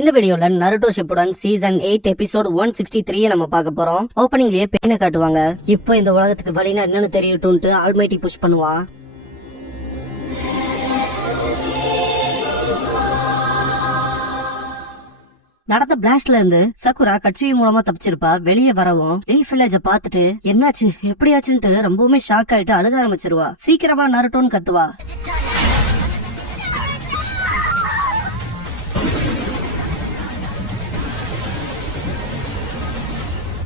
இந்த வீடியோல Naruto Shippuden season 8 episode 163 நம்ம பார்க்க போறோம். ஓப்பனிங்லயே பெயினை காட்டுவாங்க. இப்போ இந்த உலகத்துக்கு வழினா என்னன்னு தெரியட்டும்ட்டு ஆல்மைட்டி புஷ் பண்ணுவான். நடந்த பிளாஸ்ட்ல இருந்து சக்குரா கட்சி மூலமா தப்பிச்சிருப்பா. வெளியே வரவும் லீஃப் வில்லேஜ பாத்துட்டு என்னாச்சு எப்படியாச்சுன்ட்டு ரொம்பவுமே ஷாக் ஆயிட்டு அழுக ஆரம்பிச்சிருவா. சீக்கிரமா நருட்டோன்னு கத்துவா.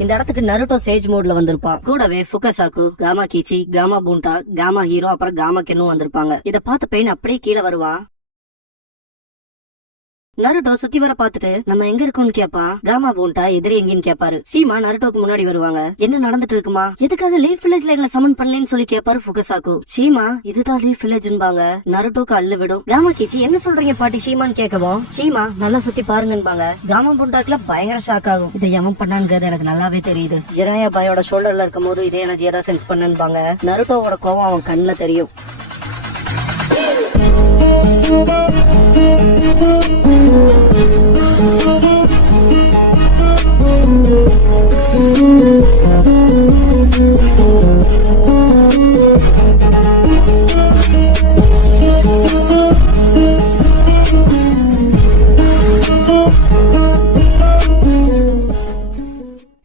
இந்த இடத்துக்கு நருட்டோ சேஜ் மோட்ல வந்திருப்பான். கூடவே ஃபுகசாக்கு, காமா கீச்சி, காமா பூண்டா, காமா ஹீரோ, அப்புறம் காமா கென்னும் வந்திருப்பாங்க. இத பார்த்து பெயின் அப்படியே கீழே வருவான். நருட்டோ சுத்தி வர பாத்துட்டு நம்ம எங்க இருக்கோம்னு கேப்பான். காமா பூண்டா எதிரி எங்கன்னு கேப்பாரு. சீமா நருட்டோக்கு முன்னாடி வருவாங்க. என்ன நடந்துட்டு இருக்குமா, எதுக்காக லீஃப் வில்லேஜ்ல எங்களை சமன் பண்ணலன்னு சொல்லி கேப்பாரு ஃபுகசாக்கு. சீமா இதுதான் லீஃப் வில்லேஜ்பாங்க. நருட்டோக்கு அள்ளு விடும். காமா கீச்சி என்ன சொல்றீங்க பாட்டி சீமான்னு கேட்கவும் சீமா நல்லா சுத்தி பாருங்கன்பாங்க. காமா பூண்டாக்குல பயங்கர ஷாக் ஆகும். இதை எவன் பண்ணாங்கிறது எனக்கு நல்லாவே தெரியுது. ஜிராயா பாயோட ஷோல்டர்ல இருக்கும் போது இதே எனர்ஜியை தான் சென்ஸ் பண்ணுன்பாங்க. நருட்டோவோட கோவம் அவன் கண்ணுல தெரியும்.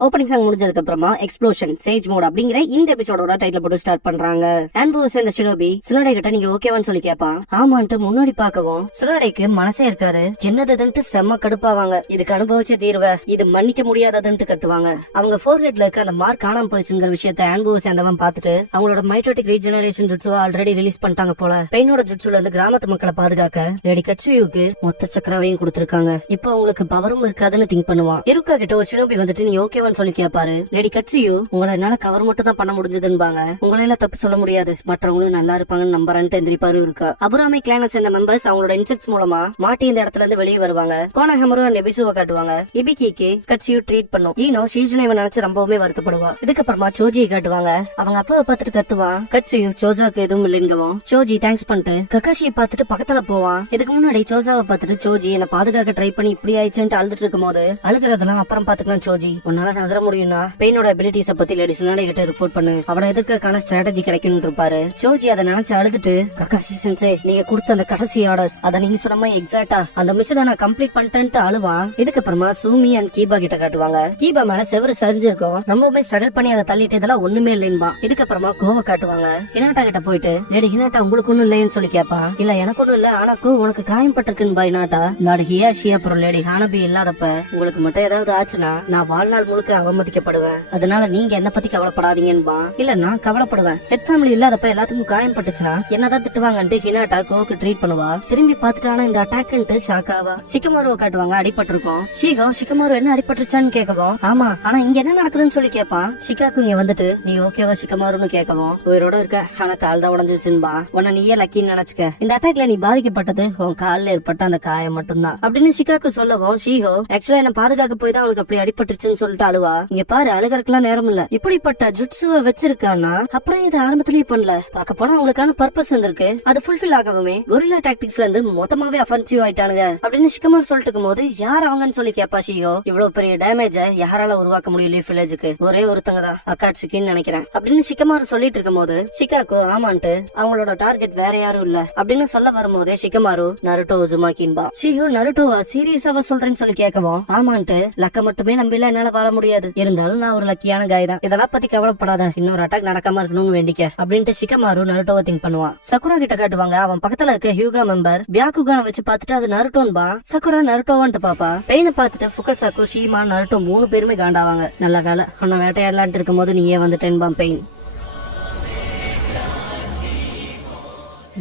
ஓப்பனிங் சாங் முடிஞ்சதுக்கு அப்புறமா எக்ஸ்ப்ளோஷன் சேஜ் மோட் அப்படிங்கிற இந்த எபிசோடோட டைட்டில் போட்டு ஸ்டார்ட் பண்றாங்க. ஆன்போஸ் இந்த ஷினோபி சுனடை கிட்ட நீங்க ஓகேவான்னு சொல்லி கேட்பான். ஆமான்ட்டு முன்னாடி பாக்கவும் சுனடைக்கு மனசே இருக்காரு. என்னதுன்ட்டு செம்ம கடுப்பாவாங்க. இதுக்கு அனுபவிச்ச தீர்வை இது மன்னிக்க முடியாததுன்ட்டு கத்துவாங்க. அவங்க ஃபோர்ஹெட்ல இருக்க அந்த மார்க் காணாம போயிடுச்சுங்கிற விஷயத்த ஆன்போஸ் சேர்ந்தவன் பார்த்துட்டு அவங்களோட மைட்டோட்டிக் ரீஜெனரேஷன் ஜுட்சுவா ஆல்ரெடி ரிலீஸ் பண்ணிட்டாங்க போல. பெயினோட ஜுட்சுல இருந்து கிராமத்து மக்களை பாதுகாக்க லேடி கட்சுயுக்கு மொத்த சக்கரவையும் கொடுத்திருக்காங்க. இப்போ அவங்களுக்கு பவரும் இருக்காதுன்னு திங்க் பண்ணுவான். இருக்கா கிட்ட ஒரு ஷினோபி வந்துட்டு நீ ஓகேவான்னு சொல்லி கேட்பாரு. லேடி கட்சியோ உங்களை என்னால கவர் மட்டும் தான் பண்ண முடிஞ்சதுன்பாங்க. உங்களை எல்லாம் தப்பு சொல்ல முடியாது, மற்றவங்களும் நல்லா இருப்பாங்கன்னு நம்புறான்ட்டு எந்திரிப்பாரு இருக்கா. அபுராமை கிளான சேர்ந்த மெம்பர்ஸ் அவங்களோட இன்செக்ட்ஸ் மூலமா மாட்டி இந்த இடத்துல இருந்து வெளியே வருவாங்க. கோனஹமரு அண்ட் எபிசுவை காட்டுவாங்க. இபிகிக்கு கட்சியோ ட்ரீட் பண்ணும். ஈனோ ஷீஜுனை நினைச்சு ரொம்பவுமே வருத்தப்படுவா. இதுக்கப்புறமா சோஜியை காட்டுவாங்க. அவங்க அப்பாவை பார்த்துட்டு கத்துவான். கட்சியோ சோஜாக்கு எதுவும் இல்லைங்கவும் சோஜி தேங்க்ஸ் பண்ணிட்டு கக்காஷியை பார்த்துட்டு பக்கத்துல போவான். இதுக்கு முன்னாடி சோஜாவை பார்த்துட்டு சோஜி என்ன பாதுகாக்க ட்ரை பண்ணி இப்படி ஆயிடுச்சுன்னு அழுதுட்டு இருக்கும் போது அழுகிறதெல்லாம் அப்புறம் பாத்துக்கலாம் சோஜி, உன்னால நகர முடியும்னா பெயினோட அபிலிட்டிஸ பத்தி லேடி சுனாடை கிட்ட ரிப்போர்ட் பண்ணு, அவனை எதிர்க்கான ஸ்ட்ராட்டஜி கிடைக்கணும் இருப்பாரு. சோஜி அதை நினைச்சு அழுதுட்டு கக்காஷி சென்சே நீங்க கொடுத்த அந்த கடைசி ஆர்டர்ஸ் அதை நீங்க சொன்ன மாதிரி எக்ஸாக்டா அந்த மிஷனை நான் கம்ப்ளீட் பண்ணிட்டேன்ட்டு அழுவான். இதுக்கப்புறமா சூமி அண்ட் கீபா கிட்ட காட்டுவாங்க. கீபா மேல செவரு சரிஞ்சிருக்கும். ரொம்பவுமே ஸ்ட்ரகிள் பண்ணி அதை தள்ளிட்டு இதெல்லாம் ஒண்ணுமே இல்லைன்பா. இதுக்கப்புறமா கோவ காட்டுவாங்க. ஹினாட்டா கிட்ட போயிட்டு லேடி ஹினாட்டா உங்களுக்கு ஒண்ணும் இல்லைன்னு சொல்லி கேட்பான். இல்ல எனக்கு ஒண்ணும் இல்ல, ஆனா உனக்கு காயம் பட்டிருக்குன்னு ஹினாட்டா. லார்டு ஹியாஷி அப்புறம் லேடி ஹானபி இல்லாதப்ப உங்களுக்கு மட்டும் ஏதாவது ஆச்சுன்னா நான் வாழ்நாள் முழுக்க அவமதிக்கப்படுவேன். அதனால நீங்க என்ன பத்தி கவலைப்படாதீங்கன்பா. இல்ல நான் கவலைப்படுவேன். ஹெட் ஃபேமிலி இல்லாதப்ப எல்லாத்துக்கும் காயம் பட்டுச்சுன்னா என்னதான் திட்டுவாங்கன்ட்டு ஹினாட்டா கோக்கு ட்ரீட் பண்ணுவா. திரும்பி பாத்துட்டானா இந்த அட்டாக்ன்ட்டு ஷாக் ஆவா. ஷிகமாருவை காட்டுவாங்க. அடிபட்டிருக்கும். ஷீகோ ஷிகமாரு என்ன அடிபட்டுருச்சான்னு கேட்கவும் ஆமா ஆனா இங்க என்ன நடக்குதுன்னு சொல்லி கேட்பான். ஷிகாக்கு இங்க வந்துட்டு நீ ஓகேவா ஷிகமாருன்னு கேட்கவும் உயிரோட இருக்க ஆனா கால் தான் உடஞ்சிச்சுன்பா. உன்ன நீயே லக்கின்னு நினைச்சுக்க. இந்த அட்டாக்ல நீ பாதிக்கப்பட்டது உன் காலில் ஏற்பட்ட அந்த காயம் மட்டும்தான் அப்படின்னு ஷிகாக்கு சொல்லவும் ஷீகோ ஆக்சுவலா என்ன பாதுகாக்க போய் தான் அவளுக்கு அப்படி அடிபட்டுருச்சுன்னு சொல்லிட்டு அழுவா. இங்க பாரு அழுகறதுக்குலாம் நேரம் இல்ல. இப்படிப்பட்ட ஜுட்சுவை வச்சிருக்கான்னா அப்புறம் இது ஆரம்பத்திலேயே பண்ணல. பார்க்க போனா அவங்களுக்கான பர்பஸ் வந்திருக்கு. அது ஃபுல்ஃபில் ஆகவுமே கொரில்லா டாக்டிக்ஸ்ல இருந்து மொத்தமாவே அஃபென்சிவ் ஆயிட்டானுங்க அப்படின்னு ஷிகமார் சொல்லிட்டு இருக்கும் போது யார் அவங்கன்னு சொல்லி கேப்பா ஷீகோ. இவ்வளவு பெரிய டேமேஜ யாரால உருவாக்க முடியும் லீஃப் வில்லேஜுக்கு? ஒரே ஒருத்தங்க தான், அக்காட்சிக்குன்னு நினைக்கிறேன் அப்படின்னு ஷிகமார் சொல்லிட்டு இருக்கும் போது ஷிகாக்கோ ஆமான்ட்டு அவங்களோட டார்கெட் வேற யாரும் இல்ல அப்படின்னு சொல்ல வரும்போதே ஷிகமாரு நருட்டோ உசுமாக்கின்பா. ஷீகோ நருட்டோவா சீரியஸாவா சொல்றேன்னு சொல்லி கேட்கவும் ஆமான்ட்டு லக்க மட்டுமே நம்பில என்னால வாழ முடியாது, இருந்தாலும் நான் ஒரு லக்கியான காய் தான், இதெல்லாம் பத்தி கவலைப்படாத, இன்னொரு அட்டாக் நடக்காம இருக்கணும்னு வேண்டிக்க அப்படின்ட்டு ஷிகமாரு நருட்டோவை திங்க் பண்ணுவான். சக்குரா கிட்ட காட்டுவாங்க. அவன் பக்கத்துல இருக்க ஹியூகா மெம்பர் பியாக்குகான வச்சு பாத்துட்டு அது நருட்டோன்பா. சக்குரா நருட்டோவான்ட்டு பாப்பா. பெயினை பாத்துட்டு ஃபுகசாக்கு ஷீமா நருட்டோ 3 பேருமே காண்டாவாங்க. நல்ல வேலை உன்னை வேட்டையாடலான்ட்டு இருக்கும் போது நீயே வந்துட்டேன்பா பெயின்.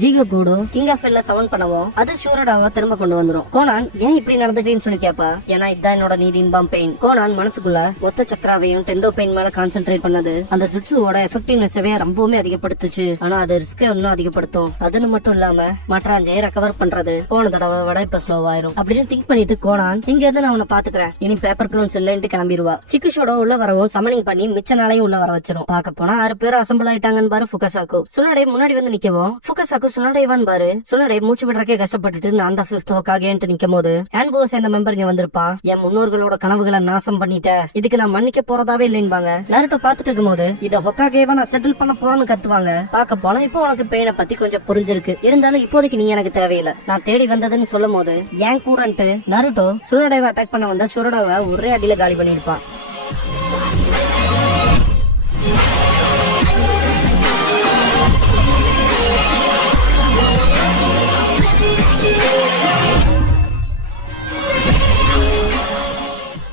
ஜீகோ கூடோ கிங் ஆஃப் எல்ல சவுண்ட் பண்ணவும் அது ஷூரடாவா திரும்ப கொண்டு வந்துரும். கோனான் ஏன் இப்படி நடந்துட்டேன்னு சொல்லி கேப்பா. ஏன்னா இதான் என்னோட நீதின்பாம் பெயின். கோனான் மனசுக்குள்ள மொத்த சக்கராவையும் டெண்டோ பெயின் மேல கான்சென்ட்ரேட் பண்ணது அந்த ஜுட்சுவோட எஃபெக்டிவ்னஸவே ரொம்பவுமே அதிகப்படுத்துச்சு. ஆனா அது ரிஸ்க் இன்னும் அதிகப்படுத்தும். அதுன்னு மட்டும் இல்லாம மற்ற 5 ரெக்கவர் பண்றது போன தடவை விட இப்ப ஸ்லோவாயிரும் அப்படின்னு திங்க் பண்ணிட்டு கோனான் இங்க இருந்து நான் அவனை பாத்துக்கிறேன், இனி பேப்பர் க்ளோன்ஸ் இல்லன்ட்டு கிளம்பிடுவா. சிக்குஷோட உள்ள வரவும் சமனிங் பண்ணி மிச்ச நாளையும் உள்ள வர வச்சிரும். பாக்க போனா 6 பேர் அசம்பிள் ஆயிட்டாங்கன்னு பாரு ஃபுகசாக்கு. சுனடை முன்னாடி வந்து நிக்கவும் ஃபுகசாக்கு சுனடைவான் பாரு. சுனடை மூச்சு விடுறக்கே கஷ்டப்பட்டுட்டு நான் தான் 5th ஹோக்காகேன்ட்டு நிக்கும் போது ஹேண்ட்போ சேர்ந்த மெம்பர் இங்க வந்திருப்பான். என் முன்னோர்களோட கனவுகளை நாசம் பண்ணிட்ட, இதுக்கு நான் மன்னிக்க போறதாவே இல்லைன்பாங்க. நருட்டோ பாத்துட்டு இருக்கும் போது இத ஹோக்காகேவா நான் செட்டில் பண்ண போறேன்னு கத்துவாங்க. பாக்க போனா இப்போ உனக்கு பெயினை பத்தி கொஞ்சம் புரிஞ்சிருக்கு, இருந்தாலும் இப்போதைக்கு நீ எனக்கு தேவையில்லை, நான் தேடி வந்ததுன்னு சொல்லும் போது ஏன் கூடன்ட்டு நருட்டோ சுனடைவை அட்டாக் பண்ண வந்த சுனடாவை ஒரே அடியில காலி பண்ணிருப்பான்.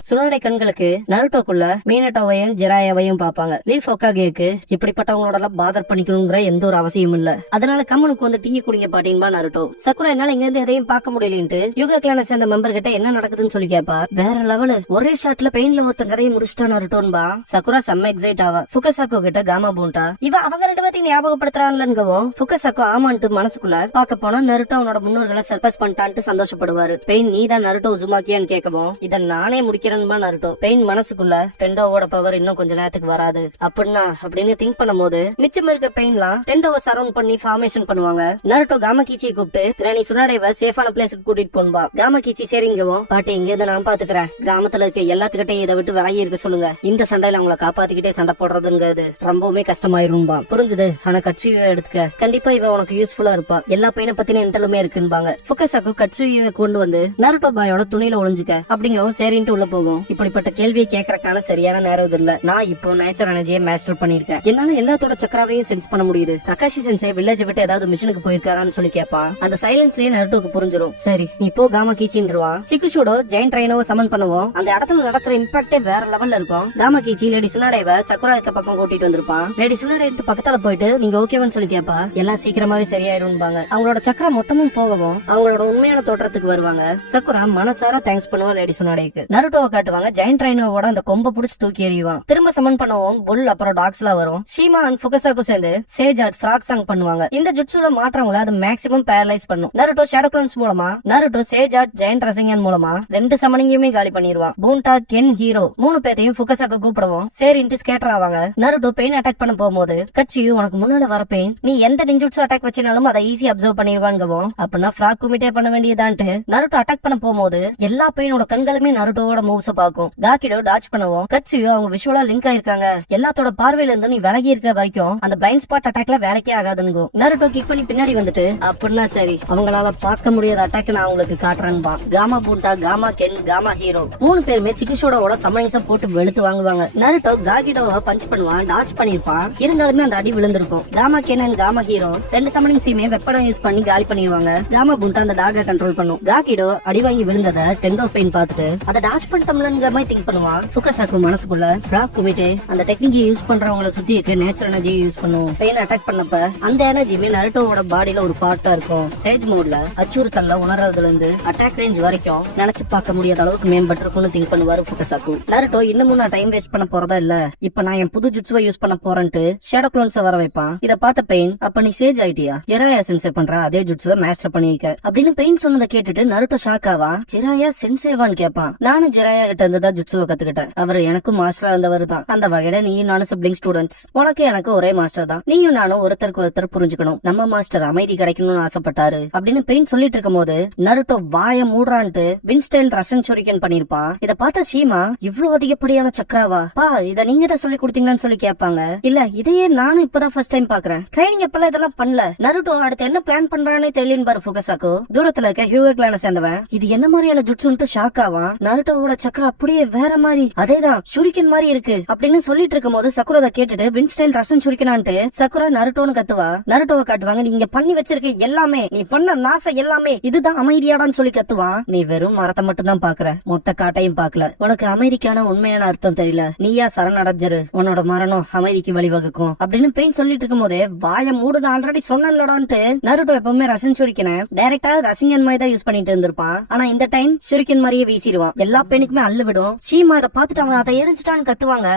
சுனடை கண்களுக்கு நருட்டோக்குள்ள மீனட்டோவையும் ஜிராயாவையும் பாப்பாங்க. லீஃப் ஹோக்காகேக்கு இப்படிப்பட்டவங்களோட எல்லாம் பாதர் பண்ணிக்கணுங்கிற எந்த ஒரு அவசியமும் இல்ல. அதனால கம்மனுக்கு வந்து டீ குடிங்க பாட்டின்பா நருட்டோ. சக்குரா என்னால இங்க இருந்து எதையும் பார்க்க முடியலன்ட்டு யுகா கிளான சேர்ந்த மெம்பர் கிட்ட என்ன நடக்குதுன்னு சொல்லி கேப்பா. வேற லெவலு, ஒரே ஷாட்ல பெயின்ல ஒருத்த கதையை முடிச்சுட்டா நருட்டோன்பா. சக்குரா செம்ம எக்ஸைட் ஆவா. ஃபுகசாக்கோ கிட்ட காமா பூண்டா இவ அவங்க 2 பேத்தையும் ஞாபகப்படுத்துறான்லங்கவும் ஃபுகசாக்கோ ஆமான்ட்டு மனசுக்குள்ள பாக்க போனா நருட்டோ அவனோட முன்னோர்களை சர்பஸ் பண்ணிட்டான்ட்டு சந்தோஷப்படுவாரு. பெயின் நீதான் நருட்டோ உசுமாக்கியான்னு கேட்கவும் இத நானே முடிக்கிறேன் நருட்டோ. பெயின் மனசுக்குள்ள டெண்டோவோட பவர் இன்னும் கொஞ்ச நேரத்துக்கு வராது அப்படின்னா அப்படின்னு திங்க் பண்ணும்போது மிச்சம் இருக்க பெயின்லாம் டெண்டோவை சரவுண்ட் பண்ணி ஃபார்மேஷன் பண்ணுவாங்க. நருட்டோ காமா கீச்சியை கூப்பிட்டு கிராணி சுனாடைவை சேஃபான பிளேஸுக்கு கூட்டிட்டு போன்பா. காமா கீச்சி சரிங்கவும் பாட்டி இங்க இருந்து நான் பாத்துக்கிறேன், கிராமத்துல இருக்க எல்லாத்துக்கிட்டையும் இதை விட்டு விலகி இருக்க சொல்லுங்க, இந்த சண்டையில அவங்களை காப்பாத்திக்கிட்டே சண்டை போடுறதுங்கிறது ரொம்பவுமே கஷ்டமாயிரும்பா. புரிஞ்சுது, ஆனா கட்சியை எடுத்துக்க, கண்டிப்பா இவ உனக்கு யூஸ்ஃபுல்லா இருப்பா, எல்லா பெயினை பத்தின இன்டலுமே இருக்குன்பாங்க. ஃபுகசாக்கு கட்சியை கொண்டு வந்து நருட்டோ பாயோட துணியில ஒளிஞ்சுக்க அப்படிங்கவும் சரின்ட்டு உள்ள போகும். இப்படிப்பட்ட கேள்வியை கேட்கறதுக்கான சரியான நேரம் இல்ல. நான் இப்போ நேச்சர் எனர்ஜியை மாஸ்டர் பண்ணிருக்கேன், என்னால எல்லாத்தோட சக்கராவையும் சென்ஸ் பண்ண முடியுது. தகாஷி சென்சே வில்லேஜ் விட்டு ஏதாவது மிஷனுக்கு போயிருக்காரான்னு சொல்லி கேட்பான். அந்த சைலன்ஸ்லயே நருட்டோக்கு புரிஞ்சிரும். சரி நீ போ காமா கீச்சின்றுவான். சிக்குஷோட ஜெயண்ட் ரைனோவை சமன் பண்ணுவோம். அந்த இடத்துல நடக்கிற இம்பாக்டே வேற லெவல்ல இருக்கும். காமா கீச்சி லேடி சுனாடைவை சக்குரா இருக்க பக்கம் கூட்டிட்டு வந்திருப்பான். லேடி சுனாடை பக்கத்துல போயிட்டு நீங்க ஓகேவான்னு சொல்லி கேப்பா. எல்லாம் சீக்கிரமாவே சரியாயிரும்பாங்க. அவங்களோட சக்கரா மொத்தமும் போகவும் அவங்களோட உண்மையான தோற்றத்துக்கு வருவாங்க. சக்குரா மனசார தேங்க்ஸ் பண்ணுவா லேடி சுனாடைக்கு. நருட்டோவை காட்டுவாங்க. ஜெயண்ட் ரைனோவோட அந்த கொம்ப புடிச்சு தூக்கி எறிவான். திரும்ப சமன் பண்ணுவோம். புல் அப்புறம் டாக்ஸ்லாம் வரும். ஷீமா அண்ட் ஃபுகசாக்கு சேர்ந்து சேஜாட் ஃப்ராக் சாங் பண்ணுவாங்க. இந்த ஜுட்சுல மாற்றவங்கள அது மேக்ஸிமம் பேரலைஸ் பண்ணும். நருட்டோ ஷேடோ கிளோன்ஸ் மூலமா நருட்டோ சேஜாட் ஜெயண்ட் ரசிங்கன் மூலமா 2 சமனிங்குமே காலி பண்ணிடுவான். பூண்டா கென் ஹீரோ 3 பேத்தையும் ஃபுகசாக்கு கூப்பிடுவோம். சரின்ட்டு ஸ்கேட்டர் ஆவாங்க. நருட்டோ பெயின் அட்டாக் பண்ண போகும்போது கட்சியு உனக்கு முன்னால வர பெயின் நீ எந்த நிஞ்சுட்சு அட்டாக் வச்சினாலும் அதை ஈஸி அப்சர்வ் பண்ணிடுவாங்கவும் அப்படின்னா ஃப்ராக் குமிட்டே பண்ண வேண்டியதான்ட்டு நருட்டோ அட்டாக் பண்ண போகும்போது எல்லா பெயினோட கண்களுமே நருட்டோவோட மூவ்ஸ் பாக்கும். காக்கிடோ டாச் பண்ணுவோம். கட்சியோ அவங்க விஷுவலா லிங்க் ஆயிருக்காங்க. எல்லாத்தோட பார்வையில இருந்து நீ விலகி இருக்க வரைக்கும் அந்த பிளைண்ட் ஸ்பாட் அட்டாக்ல வேலைக்கே ஆகாதுங்க. நருட்டோ கிக் பண்ணி பின்னாடி வந்துட்டு அப்படின்னா சரி அவங்களால பார்க்க முடியாத அட்டாக் நான் உங்களுக்கு காட்டுறேன்பா. Gamabunta Gamaken Gamahiro 3 பேருமே சிகிஷோட சமனிங்ஸ போட்டு வெளுத்து வாங்குவாங்க. நருட்டோ காகிடோவை பஞ்ச் பண்ணுவான். டாச் பண்ணிருப்பான். இருந்தாலுமே அந்த அடி விழுந்திருக்கும். Gamaken and Gamahiro 2 சமனிங்ஸையுமே வெப்பனம் யூஸ் பண்ணி காலி பண்ணிடுவாங்க. காமா பூண்டா அந்த டாக கண்ட்ரோல் பண்ணும். காகிடோ அடி வாங்கி விழுந்தத டெண்டோ பெயின் பார்த்துட்டு அதை டாச் பண்ணிட்டோம்லங்கிற மாதிரி திங்க் பண்ணுவான். ஃபுகசாக்கு மனசுக்குள்ள ஃப்ராக் குமிட்டே அந்த டெக்னிக்கை யூஸ் பண்றவங்கள சுத்தி இருக்க நேச்சர் எனர்ஜியை யூஸ் பண்ணும். பெயின் அட்டாக் பண்ணப்ப அந்த எனர்ஜியுமே நருட்டோவோட பாடியில ஒரு பார்ட்டா இருக்கும். சேஜ் மோட்ல அச்சுறுத்தல்ல உணர்றதுல இருந்து அட்டாக் ரேஞ்ச் வரைக்கும் நினைச்சு பார்க்க முடியாத அளவுக்கு மேம்பட்டு இருக்கும்னு திங்க் பண்ணுவாரு ஃபுகசாக்கு. நருட்டோ இன்னமும் நான் டைம் வேஸ்ட் பண்ண போறதா இல்ல, இப்ப நான் என் புது ஜுட்சுவை யூஸ் பண்ண போறேன்ட்டு ஷேடோ க்ளோன்ஸ வர வைப்பான். இத பார்த்த பெயின் அப்ப நீ சேஜ் ஆயிட்டியா, ஜிராயா சென்சே பண்ற அதே ஜுட்சுவை மாஸ்டர் பண்ணிருக்க அப்படின்னு பெயின் சொன்னதை கேட்டுட்டு நருட்டோ ஷாக் ஆவான். ஜிராயா சென்சேவான்னு கேட்பான். நானும் ஜிராயா கிட்ட இருந்துதான் ஜுட்சுவை கத்துக்கிட்டேன். அவர் எனக்கும் மாஸ்டரா இருந்தவர் தான். அந்த வகையில நீயும் நானும் சிப்ளிங் ஸ்டூடெண்ட்ஸ். உனக்கு எனக்கு ஒரே மாஸ்டர் தான். நீயும் நானும் ஒருத்தருக்கு ஒருத்தர் புரிஞ்சுக்கணும். நம்ம மாஸ்டர் அமைதி கிடைக்கணும்னு ஆசைப்பட்டாரு அப்படின்னு பெயின் சொல்லிட்டு இருக்கும் போது நருட்டோ வாய மூடுறான்ட்டு வின்ஸ்டைல் ரஷன் ஷூரிகன் பண்ணிருப்பான். இத பார்த்த ஷீமா இவ்வளவு அதிகப்படியான சக்கராவா பா இத நீங்க தான் சொல்லி கொடுத்தீங்கன்னு சொல்லி கேட்பாங்க. இல்ல இதையே நானும் இப்பதான் ஃபர்ஸ்ட் டைம் பாக்குறேன். ட்ரைனிங் எப்பெல்லாம் இதெல்லாம் பண்ணல. நருட்டோ அடுத்து என்ன பிளான் பண்றானே தெரியலன்னு பாரு ஃபுகசாக்கு. தூரத்துல இருக்க ஹியூகா கிளான சேர்ந்தவன் இது என்ன மாதிரியான ஜுட்சுன்ட்டு ஷாக் ஆவான். நருட்டோவோட சக்கரா அப்படியே வேற மாதிரி அதேதான் ஷூரிகன் மாதிரி இருக்கு அப்படின்னு சொல்லிட்டு இருக்கும் போது சக்குரா கேட்டுட்டு வின்ஸ்டைல் ரஷன் ஷூரிகனான்ட்டு சக்குரா நருட்டோன்னு கத்துவா. நருட்டோவை காட்டுவாங்க. நீங்க பண்ணி வச்சிருக்க எல்லாமே நீ பண்ண நாசம் எல்லாமே இதுதான் அமைதியாடான்னு சொல்லி கத்துவான். நீ வெறும் மரத்தை மட்டும் தான் பாக்குற, மொத்த காட்டையும் பாக்கல. உனக்கு அமைதிக்கான உண்மையான அர்த்தம் தெரியல. நீயா சரணடைஞ்சிரு, உன்னோட மரணம் அமைதிக்கு வழிவகுக்கும் அப்படின்னு பெயின் சொல்லிட்டு இருக்கும் போதே வாய மூடுன்னு ஆல்ரெடி சொன்னடான்ட்டு நருட்டோ எப்பவுமே ரஷன் ஷூரிகனை டைரக்டா ரசிங்கன் மாதிரி தான் யூஸ் பண்ணிட்டு இருந்திருப்பான். ஆனா இந்த டைம் ஷூரிகன் மாதிரியே வீசிடுவான். எல்லா பெண்ணுக்குமே அள்ளு விடும். ஷீமா இதை பார்த்துட்டு அவங்க அதை எரிஞ்சிட்டான்னு கத்துவாங்க.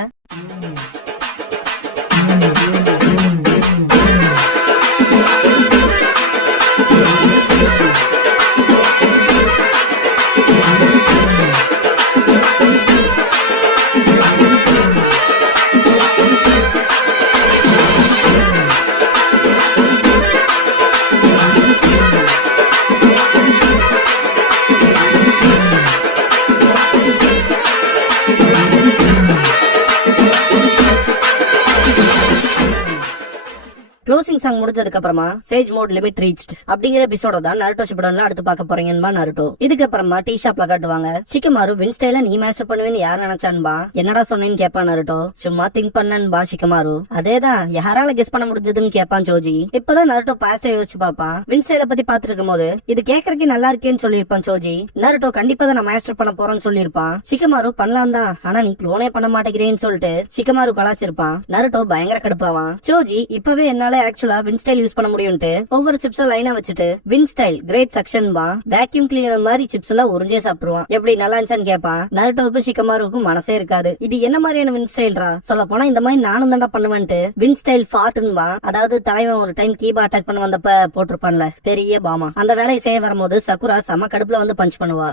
க்ளோசிங் சாங் முடிஞ்சதுக்கு அப்புறமா சேஜ் மோட் லிமிட் ரீச்ட் அப்படிங்கிற எபிசோட தான் நருட்டோ ஷிப்புடன்ல அடுத்து பார்க்க போறீங்கன்பா நருட்டோ. இதுக்கப்புறமா டீ ஷாப்ல காட்டுவாங்க ஷிகமாரு வின்ஸ்டைல நீ மாஸ்டர் பண்ணுவேன்னு யார் நினைச்சான்பா. என்னடா சொன்னேன்னு கேப்பான் நருட்டோ. சும்மா திங்க் பண்ணன்பா ஷிகமாரு. அதேதான் யாரால கெஸ் பண்ண முடிஞ்சதுன்னு கேப்பான் ஜோஜி. இப்பதான் நருட்டோ பாஸ்ட யோசிச்சு பாப்பான். வின்ஸ்டைல பத்தி பாத்துட்டு இருக்கும் போது இது கேக்குறதுக்கு நல்லா இருக்கேன்னு சொல்லிருப்பான் ஜோஜி. நருட்டோ கண்டிப்பா தான் நான் மாஸ்டர் பண்ண போறேன்னு சொல்லிருப்பான். ஷிகமாரு பண்ணலாம் தான், ஆனா நீ க்ளோனே பண்ண மாட்டேங்கிறேன்னு சொல்லிட்டு ஷிகமாரு கலாச்சிருப்பான். நருட்டோ பயங்கர கடுப்பாவான். ஜோஜி இப்பவே என்னால ஆக்சுவலா வின்ஸ்டைல் யூஸ் பண்ண முடியும்ட்டு ஒவ்வொரு சிப்ஸ் லைனா வச்சுட்டு வின்ஸ்டைல் கிரேட் செக்ஷன் பா வேக்யூம் கிளீனர் மாதிரி சிப்ஸ் எல்லாம் உறிஞ்சே சாப்பிடுவான். எப்படி நல்லா இருந்துச்சான்னு கேப்பான். நருட்டோவுக்கும் ஷிகமாருக்கும் மனசே இருக்காது. இது என்ன மாதிரியான வின்ஸ்டைல்ரா, சொல்ல போனா இந்த மாதிரி நானும் தாண்டா பண்ணுவேன்ட்டு வின்ஸ்டைல் ஃபார்ட்னுவா. அதாவது தலைவன் ஒரு டைம் கீபா அட்டாக் பண்ண வந்தப்ப போட்டிருப்பான்ல பெரிய பாமா, அந்த வேலையை செய்ய வரும்போது சக்குரா செம கடுப்புல வந்து பஞ்ச் பண்ணுவா.